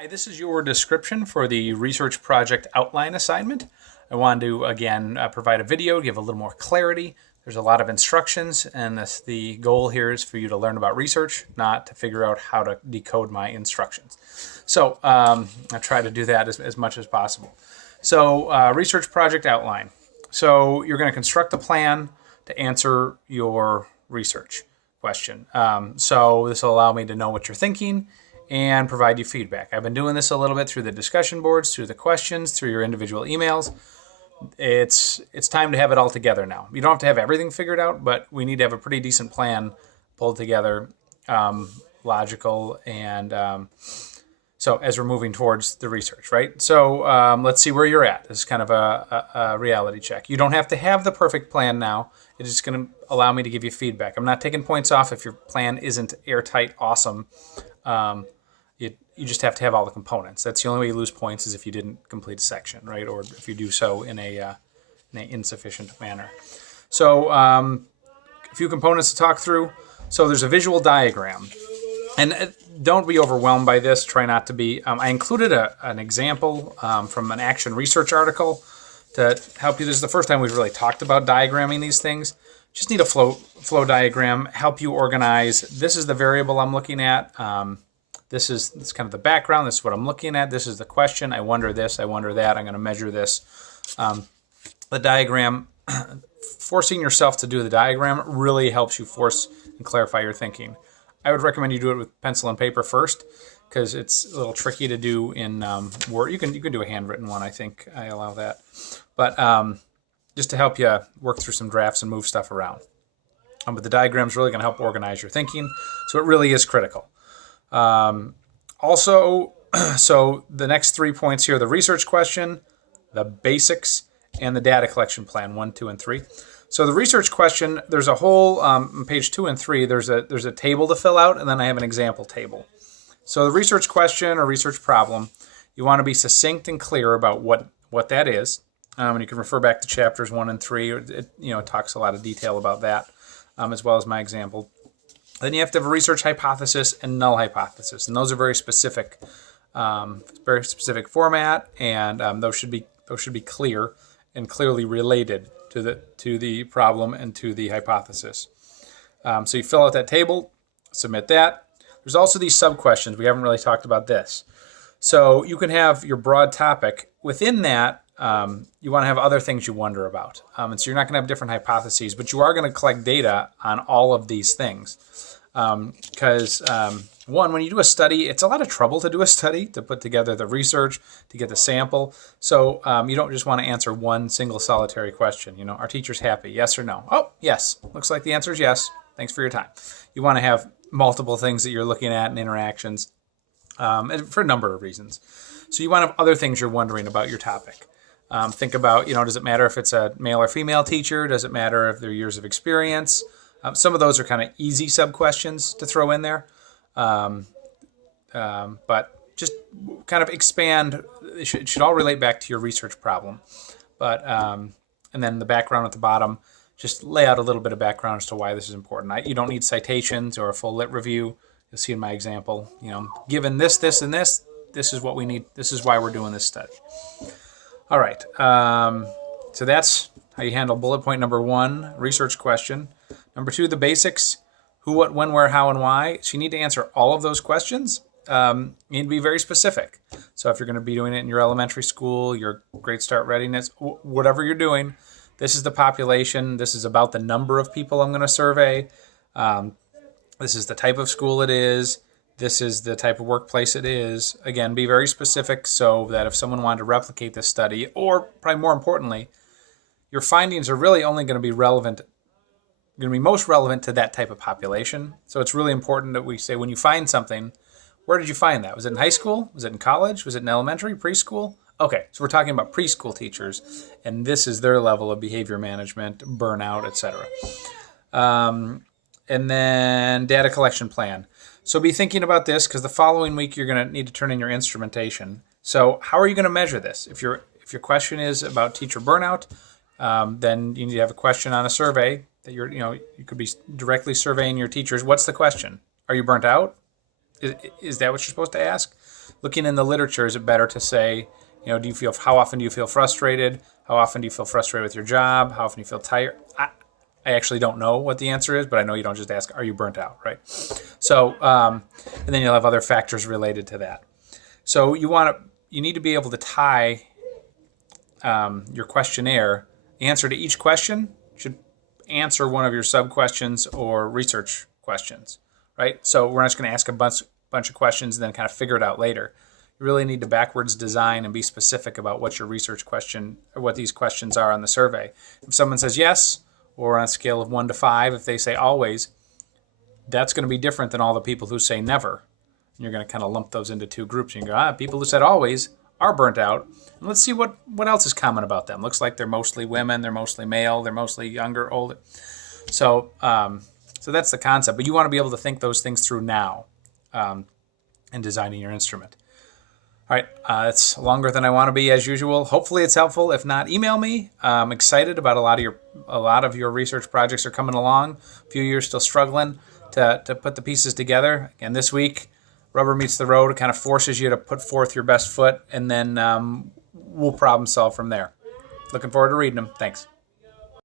Hi, this is your description for the research project outline assignment. I wanted to, again, provide a video, give a little more clarity. There's a lot of instructions, and the goal here is for you to learn about research, not to figure out how to decode my instructions. So I try to do that as much as possible. So research project outline. So you're going to construct a plan to answer your research question. So this will allow me to know what you're thinking and provide you feedback. I've been doing this a little bit through the discussion boards, through the questions, through your individual emails. It's time to have it all together now. You don't have to have everything figured out, but we need to have a pretty decent plan pulled together, logical, and so as we're moving towards the research, right? So let's see where you're at. This is kind of a reality check. You don't have to have the perfect plan now. It's just going to allow me to give you feedback. I'm not taking points off if your plan isn't airtight, awesome. You just have to have all the components. That's the only way you lose points is if you didn't complete a section, right? Or if you do so in an insufficient manner. So a few components to talk through. So there's a visual diagram. And don't be overwhelmed by this. Try not to be. I included an example from an Action Research article to help you. This is the first time we've really talked about diagramming these things. Just need a flow diagram, help you organize. This is the variable I'm looking at. This is kind of the background. This is what I'm looking at. This is the question. I wonder this. I wonder that. I'm going to measure this. The diagram, forcing yourself to do the diagram really helps you force and clarify your thinking. I would recommend you do it with pencil and paper first because it's a little tricky to do in Word. You can do a handwritten one. I think I allow that. But just to help you work through some drafts and move stuff around. But the diagram is really going to help organize your thinking. So it really is critical. Also, so the next 3 points here, the research question, the basics, and the data collection plan, 1, 2, and 3. So the research question, there's a whole, on page 2 and 3, there's a table to fill out, and then I have an example table. So the research question or research problem, you want to be succinct and clear about what that is. And you can refer back to chapters 1 and 3. It talks a lot of detail about that, as well as my example. Then you have to have a research hypothesis and null hypothesis, and those are very specific format, and those should be clear and clearly related to the problem and to the hypothesis. So you fill out that table, submit that. There's also these sub-questions. We haven't really talked about this. So you can have your broad topic. Within that, you want to have other things you wonder about. And so you're not going to have different hypotheses, but you are going to collect data on all of these things. Because one, when you do a study, it's a lot of trouble to do a study, to put together the research, to get the sample. So you don't just want to answer one single solitary question. Are teachers happy? Yes or no? Oh, yes. Looks like the answer is yes. Thanks for your time. You want to have multiple things that you're looking at and interactions and for a number of reasons. So you want to have other things you're wondering about your topic. Think about, does it matter if it's a male or female teacher? Does it matter if their years of experience? Some of those are kind of easy sub-questions to throw in there. But just kind of expand. It should all relate back to your research problem. But and then the background at the bottom, just lay out a little bit of background as to why this is important. You don't need citations or a full lit review. You'll see in my example, given this, this, and this is what we need. This is why we're doing this study. All right. So that's how you handle bullet point number 1, research question. Number 2, the basics, who, what, when, where, how, and why. So you need to answer all of those questions. You need to be very specific. So if you're going to be doing it in your elementary school, your Great Start Readiness, whatever you're doing, this is the population. This is about the number of people I'm going to survey. This is the type of school it is. This is the type of workplace it is. Again, be very specific so that if someone wanted to replicate this study, or probably more importantly, your findings are really only going to be most relevant to that type of population. So it's really important that we say when you find something, where did you find that? Was it in high school? Was it in college? Was it in elementary, preschool? Okay, so we're talking about preschool teachers, and this is their level of behavior management, burnout, etc. And then data collection plan. So be thinking about this because the following week you're going to need to turn in your instrumentation. So how are you going to measure this? If your question is about teacher burnout, then you need to have a question on a survey that you could be directly surveying your teachers. What's the question? Are you burnt out? Is that what you're supposed to ask? looking in the literature, is it better to say, how often do you feel frustrated? How often do you feel frustrated with your job? How often do you feel tired? I actually don't know what the answer is, but I know you don't just ask, are you burnt out, right? So, and then you'll have other factors related to that. So you need to be able to tie your questionnaire. The answer to each question should answer one of your sub-questions or research questions, right? So we're not just going to ask a bunch of questions and then kind of figure it out later. You really need to backwards design and be specific about what your research question or what these questions are on the survey. If someone says yes, or on a scale of 1 to 5, if they say always, that's going to be different than all the people who say never. And you're going to kind of lump those into two groups. You can go, people who said always are burnt out. And let's see what else is common about them. Looks like they're mostly women, they're mostly male, they're mostly younger, older. So that's the concept. But you want to be able to think those things through now in designing your instrument. All right, it's longer than I want to be as usual. Hopefully it's helpful. If not, email me. I'm excited about a lot of your research projects are coming along. A few of you are still struggling to put the pieces together. And this week, rubber meets the road. It kind of forces you to put forth your best foot, and then we'll problem solve from there. Looking forward to reading them. Thanks.